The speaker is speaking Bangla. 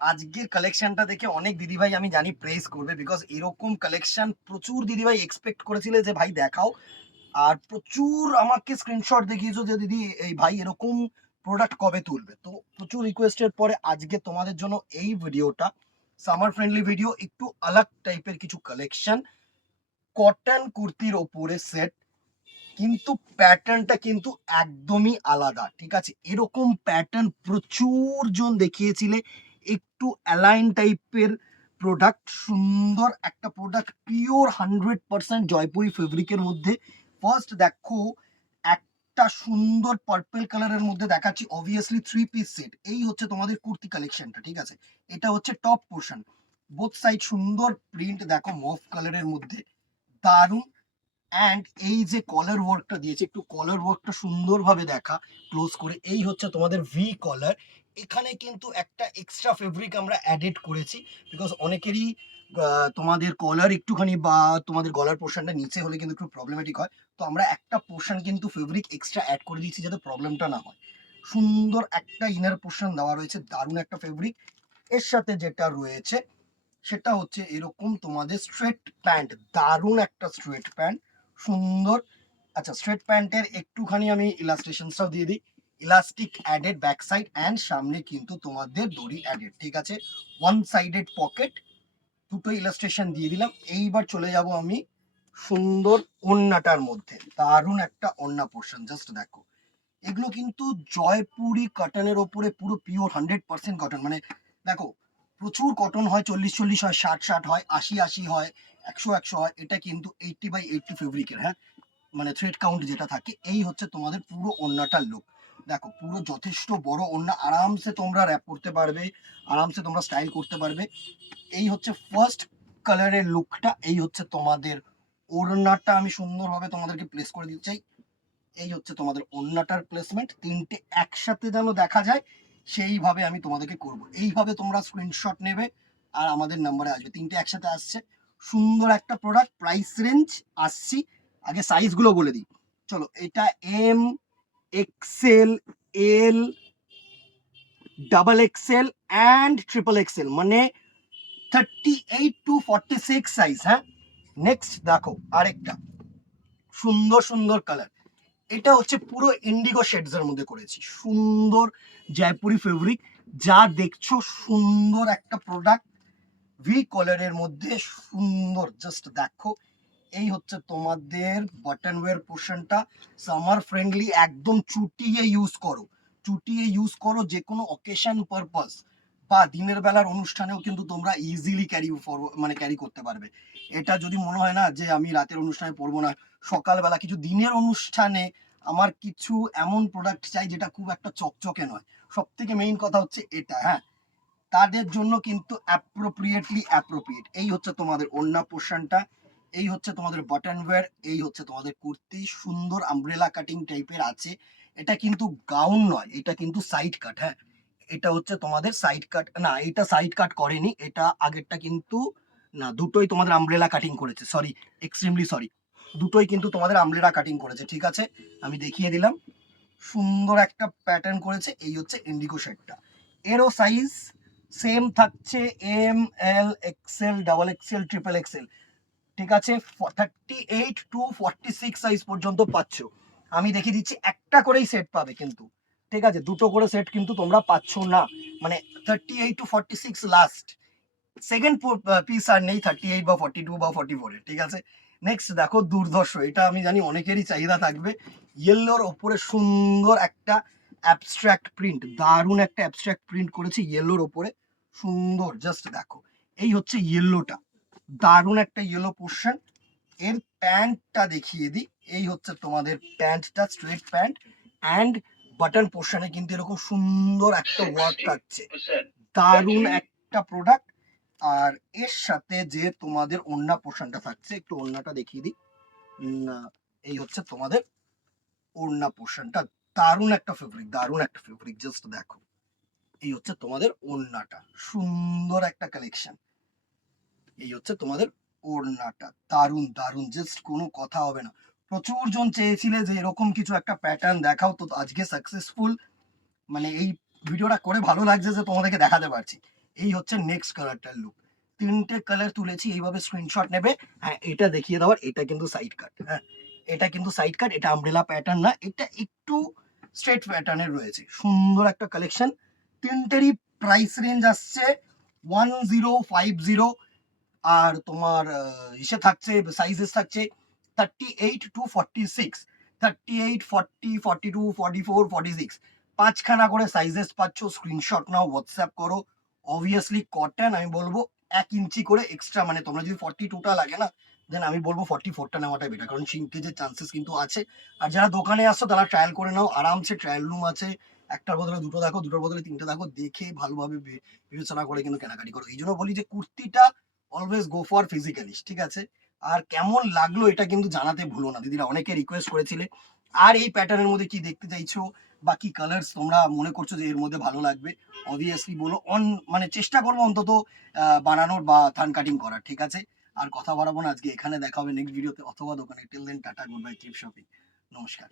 আজকের কালেকশনটা দেখে অনেক দিদিভাই আমি জানি প্রেস করবে, বিকজ এরকম কালেকশন প্রচুর দিদিভাই এক্সপেক্ট করেছিলে যে ভাই দেখাও। আর প্রচুর আমাকে স্ক্রিনশট দেখিয়েছো যে দিদি এই ভাই এরকম প্রোডাক্ট কবে তুলবে। তো প্রচুর রিকোয়েস্টের পরে আজকে তোমাদের জন্য এই ভিডিওটা সামার ফ্রেন্ডলি ভিডিও, একটু আলাগ টাইপের কিছু কালেকশন কটন কুর্তির ওপরে সেট, কিন্তু প্যাটার্নটা কিন্তু একদমই আলাদা। ঠিক আছে, এরকম প্যাটার্ন প্রচুর জন দেখিয়েছিলে, একটু অ্যালাইন টাইপের প্রোডাক্ট, সুন্দর একটা প্রোডাক্ট, পিওর 100% জয়পুরি ফেব্রিকের মধ্যে। ফার্স্ট দেখো একটা সুন্দর পার্পল কালারের মধ্যে দেখাচ্ছি, অবভিয়াসলি 3 পিস সেট। এই হচ্ছে তোমাদের কুর্তি কালেকশনটা। ঠিক আছে, এটা হচ্ছে টপ পোর্শন, বোথ সাইড সুন্দর প্রিন্ট দেখো মফ কালারের মধ্যে, দারুণ। অ্যান্ড এই যে কলার ওয়ার্কটা দিয়েছে, একটু কলার ওয়ার্কটা সুন্দরভাবে দেখা ক্লোজ করে, এই হচ্ছে তোমাদের ভি কলার। এখানে কিন্তু একটা এক্সট্রা ফেব্রিক আমরা অ্যাডেড করেছি, বিকজ অনেকেরই তোমাদের কলার একটুখানি বা তোমাদের গলার পোর্শনটা নিচে হলে কিন্তু একটু প্রবলেমেটিক হয়। তো আমরা একটা পোর্শন কিন্তু ফেব্রিক এক্সট্রা অ্যাড করে দিয়েছি যাতে প্রবলেমটা না হয়। সুন্দর একটা ইনার পোর্শন দেওয়া রয়েছে, দারুণ একটা ফেব্রিক। এর সাথে যেটা রয়েছে সেটা হচ্ছে এরকম তোমাদের স্ট্রেট প্যান্ট, দারুণ একটা স্ট্রেট প্যান্ট, সুন্দর। আচ্ছা, স্ট্রেট প্যান্টের একটুখানি আমি ইলাস্ট্রেশনসটাও দিয়ে দিই। Elastic added back side and সামনে কিন্তু তোমাদের দড়ি অ্যাডেড। ঠিক আছে, ওয়ান সাইডেড পকেট, দুটো ইলাস্ট্রেশন দিয়ে দিলাম। এইবার চলে যাব আমি সুন্দর ওড়নাটার মধ্যে, দারুণ একটা ওড়না পোর্শন, জাস্ট দেখো। এগুলো কিন্তু জয়পুরি কটনের ওপরে পুরো পিওর 100% কটন। মানে দেখো, প্রচুর কটন হয়, 40-40 হয়, 60-60 হয়, 80-80 হয়, 100-100 হয়। এটা কিন্তু 80/80 ফেব্রিকের, হ্যাঁ, মানে থ্রেড কাউন্ট যেটা থাকে। এই হচ্ছে তোমাদের পুরো ওড়নাটার লুক। দেখো পুরো যথেষ্ট বড় ওড়না, আরামসে তোমরা র্যাপ করতে পারবে, আরামসে তোমরা স্টাইল করতে পারবে। এই হচ্ছে ফার্স্ট কালারের লুকটা। এই হচ্ছে তোমাদের ওড়নাটা, আমি সুন্দরভাবে তোমাদেরকে প্লেস করে দিতে চাই। এই হচ্ছে তোমাদের ওড়নাটার প্লেসমেন্ট, তিনটে একসাথে যেন দেখা যায় সেইভাবে আমি তোমাদেরকে করব। এইভাবে তোমরা স্ক্রিনশট নেবে আর আমাদের নাম্বারে আসবে, তিনটে একসাথে আসছে। সুন্দর একটা প্রোডাক্ট, প্রাইস রেঞ্জ আসছি, আগে সাইজগুলো বলে দিই। চলো, এটা M, XL, L, XXL and XXL, মানে 38 to 46 সাইজ। হ্যাঁ, নেক্সট দেখো আরেকটা সুন্দর সুন্দর কালার। এটা হচ্ছে পুরো ইন্ডিগো শেডস এর মধ্যে করেছি, সুন্দর জয়পুরি ফেব্রিক। যা দেখছো সুন্দর একটা প্রোডাক্ট, ভি কলারের মধ্যে সুন্দর, জাস্ট দেখো। এই হচ্ছে তোমাদের বাটন ওয়্যার পোর্শনটা, সামার ফ্রেন্ডলি, একদম চুটিয়ে ইউজ করো, চুটিয়ে ইউজ করো যে কোনো অকেশন পারপাস বা দিনের বেলার অনুষ্ঠানেও কিন্তু তোমরা ইজিলি ক্যারি মানে ক্যারি করতে পারবে। এটা যদি মনে হয় না যে আমি রাতের অনুষ্ঠানে পরবো না, সকালবেলা কিছু দিনের অনুষ্ঠানে আমার কিছু এমন প্রোডাক্ট চাই যেটা খুব একটা চকচকে নয়, সব থেকে মেইন কথা হচ্ছে এটা, হ্যাঁ, তাদের জন্য কিন্তু অ্যাপ্রোপ্রিয়েট। এই হচ্ছে তোমাদের ওড়না পোর্শনটা, এই হচ্ছে তোমাদের বাটন ওয়্যার, এই হচ্ছে তোমাদের কুর্তি, সুন্দর আমব্রেলা কাটিং টাইপের আছে। এটা কিন্তু গাউন নয়, এটা কিন্তু সাইড কাট। হ্যাঁ, এটা হচ্ছে তোমাদের সাইড কাট না, এটা সাইড কাট করেনি, এটা আগেরটা কিন্তু না, দুটোই তোমাদের আমব্রেলা কাটিং করেছে, সরি, এক্সট্রিমলি সরি, দুটোই কিন্তু তোমাদের আমব্রেলা কাটিং করেছে। ঠিক আছে, আমি দেখিয়ে দিলাম, সুন্দর একটা প্যাটার্ন করেছে। এই হচ্ছে ইন্ডিগো শেডটা, এরও সাইজ সেম থাকছে, এম, এল, এক্সেল, XXL, XXL। ঠিক আছে, 38 to 46 সাইজ পর্যন্ত পাচ্ছ। আমি দেখিয়ে দিচ্ছি, একটা করেই সেট পাবে কিন্তু, ঠিক আছে, দুটো করে সেট কিন্তু তোমরা পাচ্ছ না। মানে 38 to 46 লাস্ট, সেকেন্ড পিস আর নেই 38 বা 42 বা 44 এ। ঠিক আছে, নেক্সট দেখো দুর্ধর্ষ, এটা আমি জানি অনেকেরই চাহিদা থাকবে। ইয়েলোর ওপরে সুন্দর একটা অ্যাবস্ট্রাক্ট প্রিন্ট, দারুণ একটা অ্যাবস্ট্রাক্ট প্রিন্ট করেছি ইয়েলোর ওপরে, সুন্দর, জাস্ট দেখো। এই হচ্ছে ইয়েলোটা, দারুণ একটা ইয়েলো পোর্শন। এর প্যান্টটা দেখিয়ে দিই, এই হচ্ছে তোমাদের প্যান্টটা, স্ট্রেট প্যান্ট অ্যান্ড বাটন পোর্শনে কিন্তু এরকম সুন্দর একটা ওয়ার্ক থাকছে, দারুণ একটা প্রোডাক্ট। আর এর সাথে যে তোমাদের ওড়না পোর্শনটা থাকছে, একটু ওড়নাটা দেখিয়ে দিই না, এই হচ্ছে তোমাদের ওড়না পোর্শনটা, দারুণ একটা ফেব্রিক, দারুণ একটা ফেব্রিক, জাস্ট দেখো। এই হচ্ছে তোমাদের ওড়নাটা, সুন্দর একটা কালেকশন। এই হচ্ছে তোমাদের ওড়নাটা, দারুণ দারুণ, জাস্ট কোনো কথা হবে না। প্রচুর জন চেয়েছিলে যে এরকম কিছু একটা প্যাটার্ন দেখাও, তো আজকে সাকসেসফুল, মানে এই ভিডিওটা করে ভালো লাগছে যে তোমাদেরকে দেখাতে পারছি। এই হচ্ছে নেক্সট কালারটার লুক। 3টে কালার তুলেছি, এইভাবে স্ক্রিনশট নেবে। হ্যাঁ, এটা দেখিয়ে দেওয়ার, এটা কিন্তু সাইড কাট। হ্যাঁ, এটা কিন্তু সাইড কাট, এটা আমব্রেলা প্যাটার্ন না, এটা একটু স্ট্রেট প্যাটার্নের রয়েছে। সুন্দর একটা কালেকশন। 3টেরই প্রাইস রেঞ্জ আসছে 1050। আর তোমার ইসে থাকছে, সাইজেস থাকছে 38 to 46, 38, 40, 42, 44, 46, 5খানা করে সাইজেস পাচ্ছ। স্ক্রিনশট নাও, হোয়াটসঅ্যাপ করো। অবভিয়াসলি কটন, আমি বলবো 1 ইঞ্চি করে এক্সট্রা, মানে তোমরা যদি 42টা লাগে না, দেন আমি বলবো 44টা নেওয়াটাই বেটার, কারণ শিঙ্কেজের চান্সেস কিন্তু আছে। আর যারা দোকানে আসছো তারা ট্রায়াল করে নাও, আরামসে ট্রায়াল রুম আছে। একটার বদলে দুটো দেখো, দুটোর বদলে 3টে দেখো, দেখে ভালোভাবে বিবেচনা করে কিন্তু কেনাকাটি করো। এই জন্য বলি যে কুর্তিটা অলওয়েজ গো ফর ফিজিক্যালিস্ট, ঠিক আছে? আর কেমন লাগলো এটা কিন্তু জানাতে ভুলো না দিদিরা, অনেকে রিকোয়েস্ট করেছিলে। আর এই প্যাটার্নের মধ্যে কি দেখতে চাইছো বা কি কালার্স তোমরা মনে করছো যে এর মধ্যে ভালো লাগবে, অবভিয়াসলি বলো। মানে চেষ্টা করবো অন্তত বানানোর বা থান কাটিং করার, ঠিক আছে? আর কথা বাড়াবো না, আজকে এখানে দেখা হবে নেক্সট ভিডিওতে অথবা দোকানে। Till then tata, good bye, keep shopping, নমস্কার।